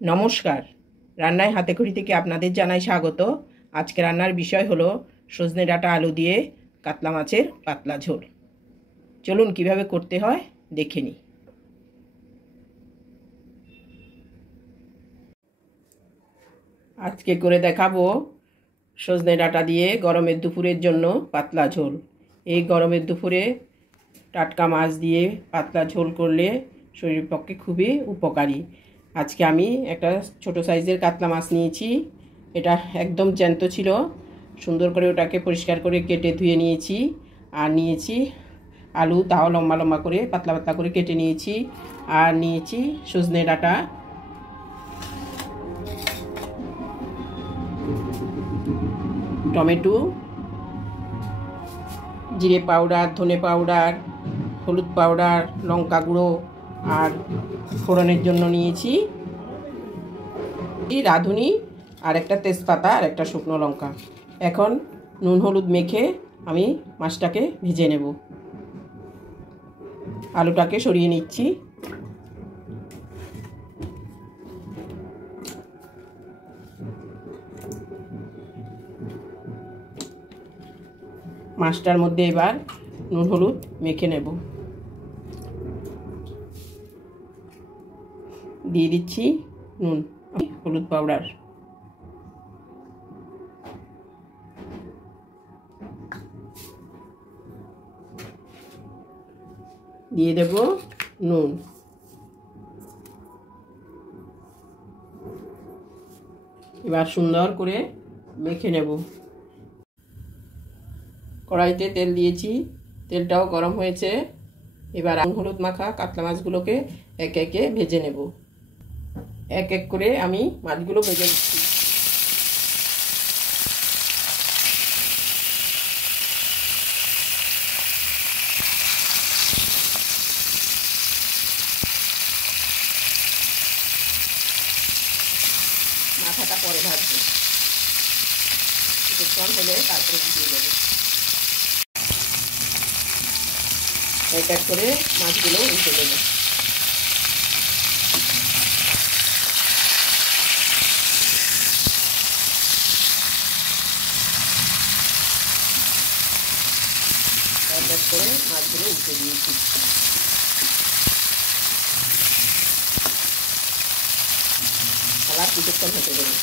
নমস্কার, রান্নায় হাতেখড়ি থেকে আপনাদের জানাই স্বাগত। আজকে রান্নার বিষয় হলো সজনে ডাঁটা আলু দিয়ে কাতলা মাছের পাতলা ঝোল। চলুন কিভাবে করতে হয় দেখে নিই। আজকে করে দেখাবো সজনে ডাঁটা দিয়ে গরমের দুপুরের জন্য পাতলা ঝোল। এই গরমের দুপুরে টাটকা মাছ দিয়ে পাতলা ঝোল করলে শরীরের পক্ষে খুবই উপকারী। আজকে আমি একটা ছোট সাইজের কাতলা মাছ নিয়েছি। এটা একদম জ্যান্ত ছিল। সুন্দর করে ওটাকে পরিষ্কার করে কেটে ধুয়ে নিয়েছি। আর নিয়েছি আলু, তাও লম্বা লম্বা করে পাতলা পাতলা করে কেটে নিয়েছি। আর নিয়েছি সজনে ডাঁটা, টমেটো, জিরে পাউডার, ধনে পাউডার, হলুদ পাউডার, লঙ্কা গুঁড়ো, আর ফোড়নের জন্য নিয়েছি রাঁধুনি, আর একটা তেজপাতা, আর একটা শুকনো লঙ্কা। এখন নুন হলুদ মেখে আমি মাছটাকে ভেজে নেব। আলুটাকে সরিয়ে নিচ্ছি। মাছটার মধ্যে এবার নুন হলুদ মেখে নেব। দিয়ে দিচ্ছি নুন, হলুদ পাউডার, দিয়ে দেব নুন। এবার সুন্দর করে মেখে নেব। কড়াইতে তেল দিয়েছি, তেলটাও গরম হয়েছে। এবার হলুদ মাখা কাতলা মাছগুলোকে একে একে ভেজে নেব। এক এক করে আমি মাছগুলো ভেজে নিচ্ছি। মাথাটা পরে ভাজবো, কিছুক্ষণ হলে তারপরে দিয়ে দেবো। এক এক করে মাছগুলো উঠে দেবো। এক এক করে মাছগুলো উঠে দিয়েছি। আবার কিছুক্ষণ হতে দেবো।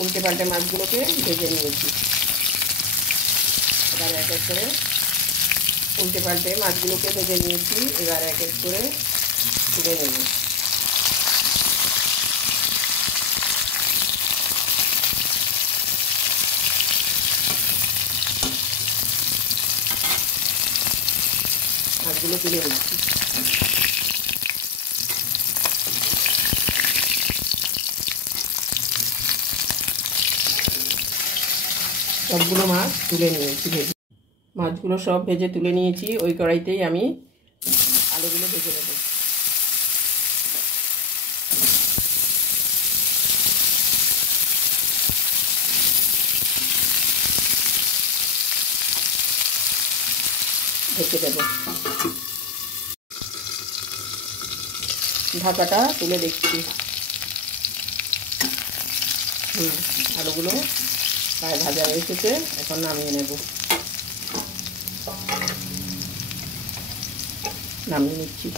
উল্টে পাল্টে মাছগুলোকে ভেজে নিয়েছি। এবার এক এক করে উল্টে পাল্টে মাছগুলোকে ভেজে নিয়েছি। এবার এক এক করে তুলে নেব। মাছগুলো তুলে নিচ্ছি। সবগুলো মাছ তুলে নিয়েছি ভেজে। মাছগুলো সব ভেজে তুলে নিয়েছি। ওই কড়াইতেই আমি আলুগুলো ভেজে নেব। ঢেকে দেব। ঢাকাটা তুলে দেখছি। আলুগুলো প্রায় ভাজা হয়ে এসেছে। এখন নামিয়ে নেব। নামিয়ে নিচ্ছি।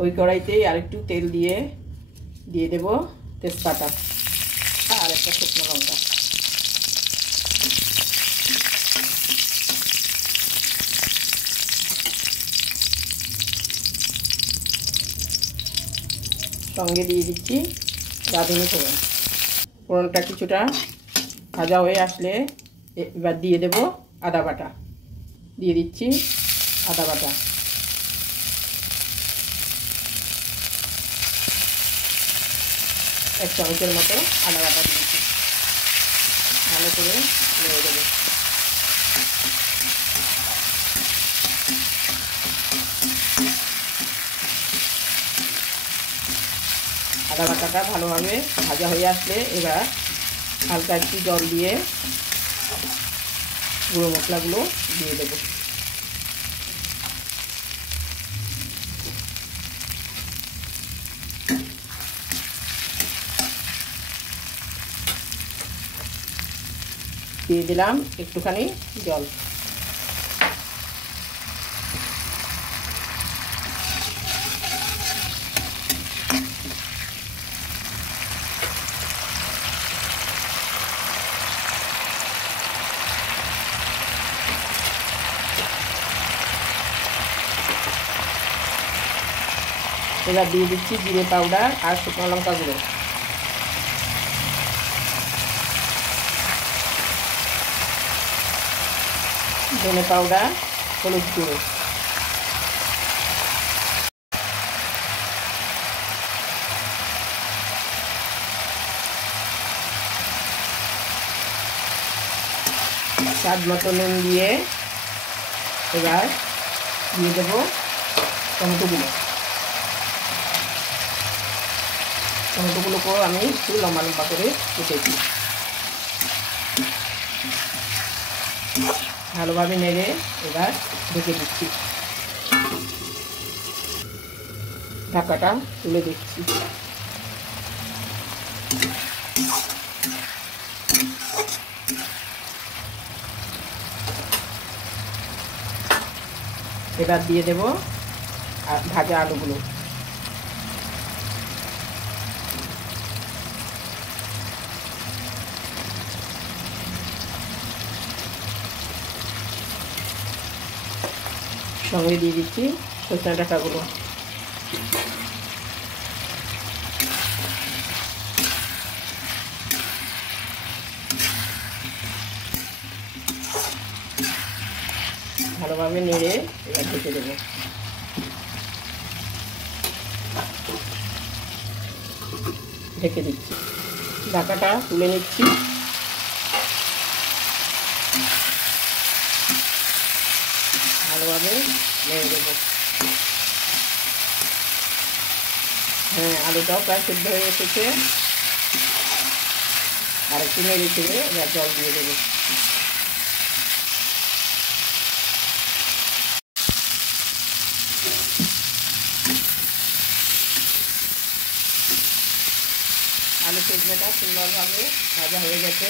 ওই কড়াইতেই আরেকটু তেল দিয়ে দেব তেজপাতা আর একটা শুকনো লঙ্কা। সঙ্গে দিয়ে দিচ্ছি রাঁধুনি ফোড়ন। ফোড়নটা কিছুটা ভাজা হয়ে আসলে এবার দিয়ে দেব আদা বাটা। দিয়ে দিচ্ছি আদা বাটা। এক চামচের মতো আদা বাটা দিয়েছি। ভালো করে নেড়ে দেবো। আদা বাটাটা ভালোভাবে ভাজা হয়ে আসলে এবার হালকা একটু জল দিয়ে গুঁড়ো মশলাগুলো দিয়ে দেবো। দিয়ে দিলাম একটুখানি জল। এবার দিয়ে দিচ্ছি জিরে পাউডার আর শুকনো লঙ্কা গুঁড়ো। ধনে পাউডার, হলুদ গুঁড়ো। স্বাদ মতো নুন দিয়ে এবার দিয়ে দেবো টমেটোগুলো। টমেটোগুলোকেও আমি একটু লম্বা লম্বা করে কেটেছি। ভালোভাবে নেড়ে এবার ঢেকে দিচ্ছি। ঢাকাটা তুলে দিচ্ছি। এবার দিয়ে দেব ভাজা আলুগুলো। সঙ্গে দিয়ে দিচ্ছি সজনে ডাঁটাগুলো। ভালোভাবে নেড়ে এবার ঢেকে দেবো। ঢেকে দিচ্ছি। ঢাকাটা তুলে নিচ্ছি। ভালোভাবে নেড়ে দেবো। হ্যাঁ, আলুটাও প্রায় সিদ্ধ হয়ে এসেছে। আর একটু নেড়ে চেড়ে এবার জল দিয়ে দেবো। আলু সজনেটা সুন্দরভাবে ভাজা হয়ে গেছে।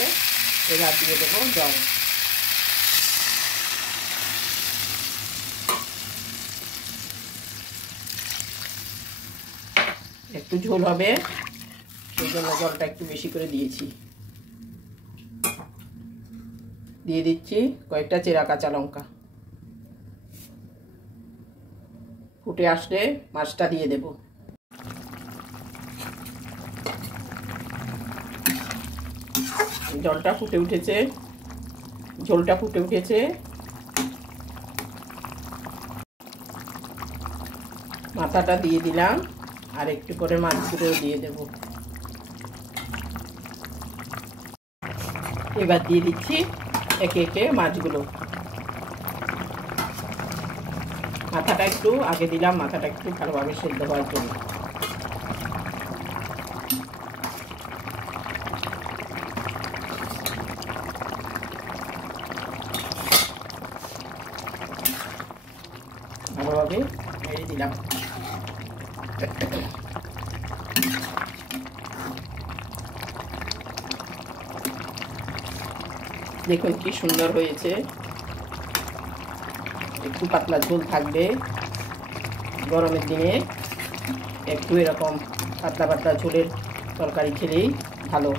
এবার দিয়ে দেবো জল। একটু ঝোল হবে, সেই জন্য জলটা একটু বেশি করে দিয়েছি। দিয়ে দিচ্ছি কয়েকটা চেরা কাঁচা লঙ্কা। ফুটে আসলে মাছটা দিয়ে দেব। জলটা ফুটে উঠেছে, ঝোলটা ফুটে উঠেছে। মাথাটা দিয়ে দিলাম, আর একটু করে মাছগুলো দিয়ে দেব। এবার দিয়ে দিচ্ছি একে একে মাছগুলো। মাথাটা একটু আগে দিলাম, মাথাটা একটু ভালোভাবে সেদ্ধ হওয়ার জন্য। ভালোভাবে নেড়ে দিলাম। দেখুন কি সুন্দর হয়েছে। একটু পাতলা ঝোল থাকবে। গরমের দিনে একটু এরকম পাতলা পাতলা ঝোলের তরকারি খেলেই ভালো।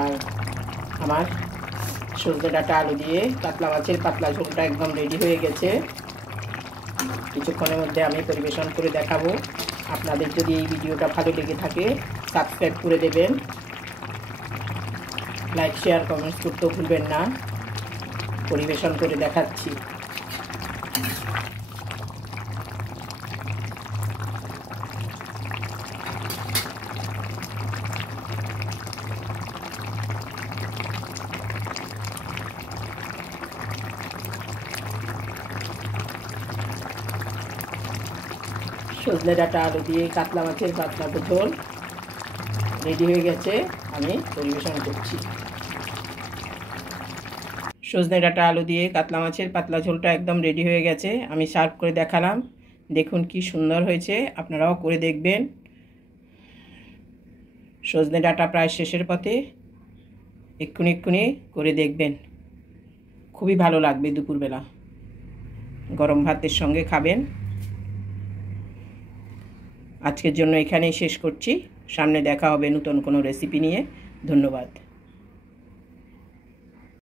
আর আমার সজনে ডাঁটা আলু দিয়ে কাতলা মাছের পাতলা ঝোলটা একদম রেডি হয়ে গেছে। কিছুক্ষণের মধ্যে আমি পরিবেশন করে দেখাবো। আপনাদের যদি এই ভিডিওটা ভালো লেগে থাকে সাবস্ক্রাইব করে দেবেন, লাইক শেয়ার কমেন্টস করতেও ভুলবেন না। পরিবেশন করে দেখাচ্ছি। সজনে ডাঁটা আলু দিয়ে কাতলা মাছের পাতলা ঝোল রেডি হয়ে গেছে, আমি পরিবেশন করছি। সজনে ডাঁটা আলু দিয়ে কাতলা মাছের পাতলা ঝোলটা একদম রেডি হয়ে গেছে, আমি সার্ভ করে দেখালাম। দেখুন কি সুন্দর হয়েছে, আপনারাও করে দেখবেন। সজনে ডাঁটা প্রায় শেষের পথে, এক্ষুনি করে দেখবেন, খুবই ভালো লাগবে। দুপুরবেলা গরম ভাতের সঙ্গে খাবেন। আজকের জন্য এখানেই শেষ করছি, সামনে দেখা হবে নতুন কোনো রেসিপি নিয়ে। ধন্যবাদ।